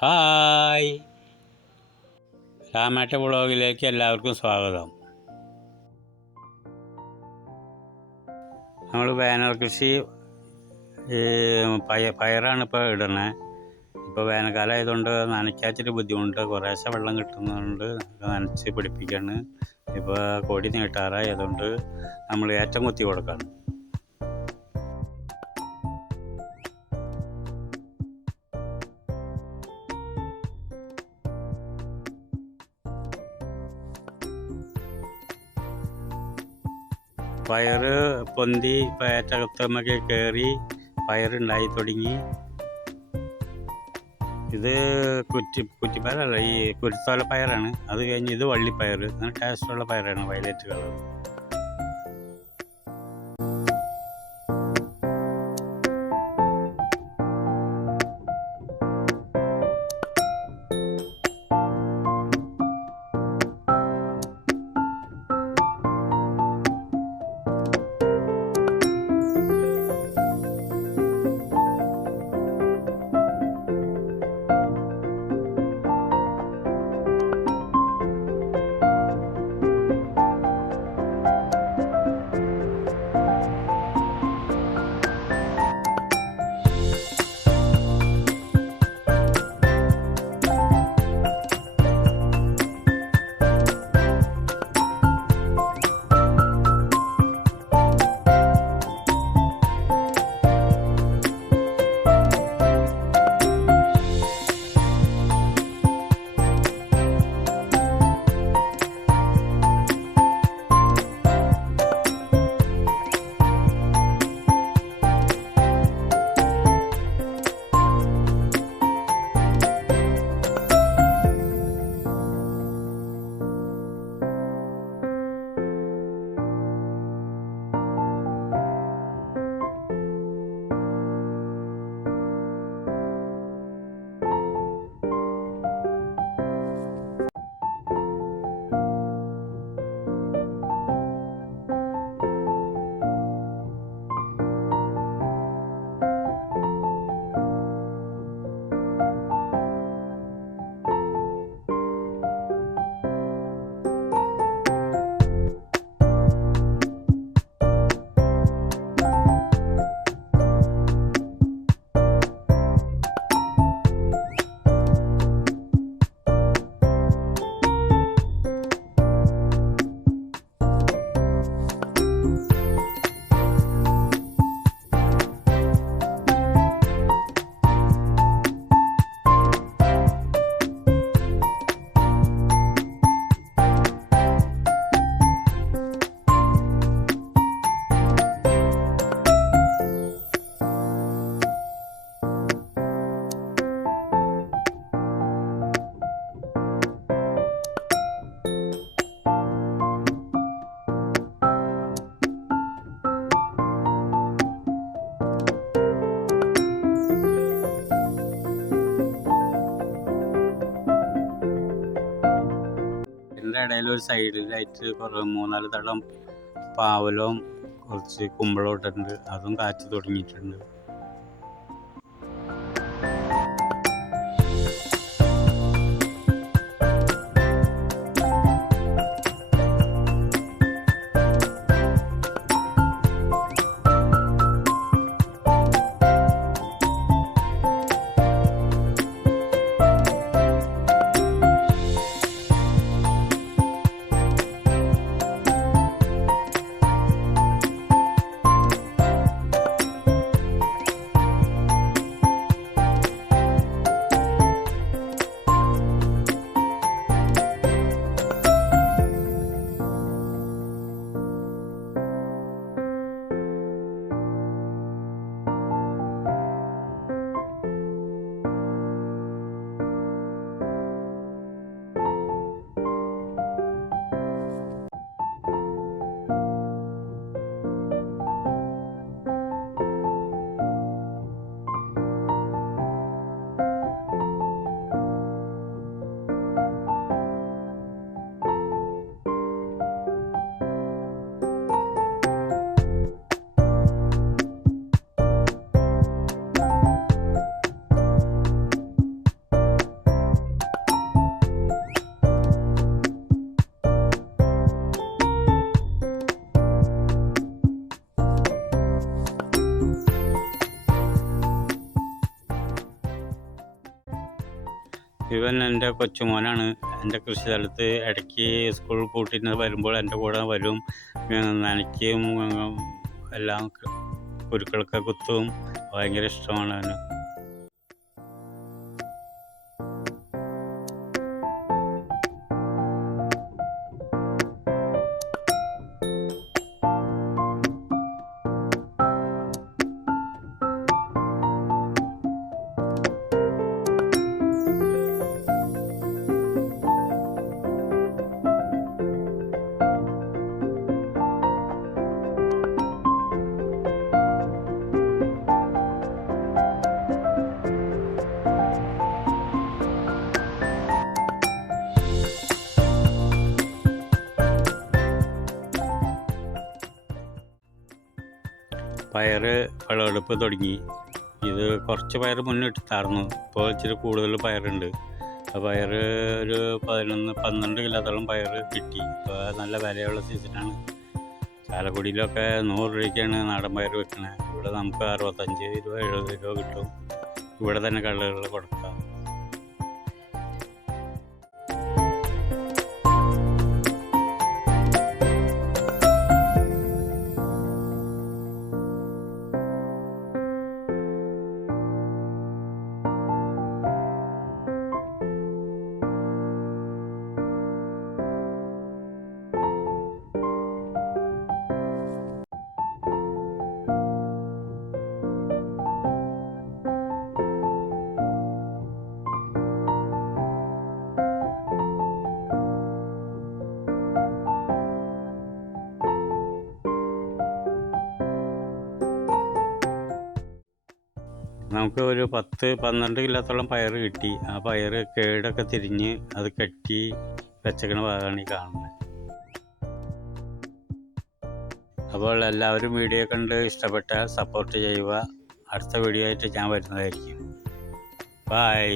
Hi, രാമേട്ട വ്ളോഗിലേക്ക് എല്ലാവർക്കും സ്വാഗതം. നമ്മൾ വേനൽ കൃഷി പയറാണ് ഇപ്പോൾ ഇടണേ. ഇപ്പോൾ വേനൽക്കാലം ആയതുകൊണ്ട് നനയ്ക്കാച്ചിട്ട് ബുദ്ധിമുട്ട്, കുറേശ്ശെ വെള്ളം കിട്ടുന്നതുകൊണ്ട് നനച്ച് പിടിപ്പിക്കുകയാണ്. ഇപ്പോൾ കൊടി നീട്ടാറായതുകൊണ്ട് നമ്മൾ ഏറ്റം കുത്തി കൊടുക്കണം. പയറ് പൊന്തി ഏറ്റകത്തമ്മക്ക് കയറി പയറുണ്ടായി തുടങ്ങി. ഇത് കുറ്റിപ്പയറല്ല, ഈ കുരുത്തോല പയറാണ്. അത് കഴിഞ്ഞ് ഇത് വള്ളിപ്പയർ, നല്ല ടേസ്റ്റുള്ള പയറാണ്, വയലറ്റ് കളർ. ഇതിൻ്റെ ഇടയിൽ ഒരു സൈഡിലായിട്ട് കുറേ 3-4 തടം പാവലും കുറച്ച് കുമ്പളം ഇട്ടിട്ടുണ്ട്. അതും കാച്ചു തുടങ്ങിയിട്ടുണ്ട്. ഇവൻ എൻ്റെ കൊച്ചുമോനാണ്. എൻ്റെ കൃഷി സ്ഥലത്ത് ഇടയ്ക്ക് സ്കൂൾ പൂട്ടിന് വരുമ്പോൾ എൻ്റെ കൂടെ വരും, നനയ്ക്കും, എല്ലാം കുരുക്കളൊക്കെ കുത്തും. ഭയങ്കര ഇഷ്ടമാണ് അവന്. പയർ വിളവെടുപ്പ് തുടങ്ങി. ഇത് കുറച്ച് പയർ മുന്നിട്ടായിരുന്നു, ഇപ്പോൾ ഇച്ചിരി കൂടുതൽ പയറുണ്ട്. ആ പയർ ഒരു 11-12 കിലോത്തോളം പയർ കിട്ടി. ഇപ്പോൾ നല്ല വിലയുള്ള സീസണാണ്. ചാലക്കുടിയിലൊക്കെ 100 രൂപയ്ക്കാണ് നാടൻ പയർ വെക്കണത്. ഇവിടെ നമുക്ക് 65 രൂപ 70 രൂപ കിട്ടും. ഇവിടെ തന്നെ കടകളിൽ കൊടുക്കാം. നമുക്ക് ഒരു 10-12 കിലോത്തോളം പയർ കിട്ടി. ആ പയർ കേടൊക്കെ തിരിഞ്ഞ് അത് കെട്ടി വെച്ചേക്കണ ഭാഗമാണ് ഈ കാണുന്നത്. അപ്പോൾ എല്ലാവരും വീഡിയോ കണ്ട് ഇഷ്ടപ്പെട്ടാൽ സപ്പോർട്ട് ചെയ്യുക. അടുത്ത വീഡിയോ ആയിട്ട് ഞാൻ വരുന്നതായിരിക്കും. ബൈ.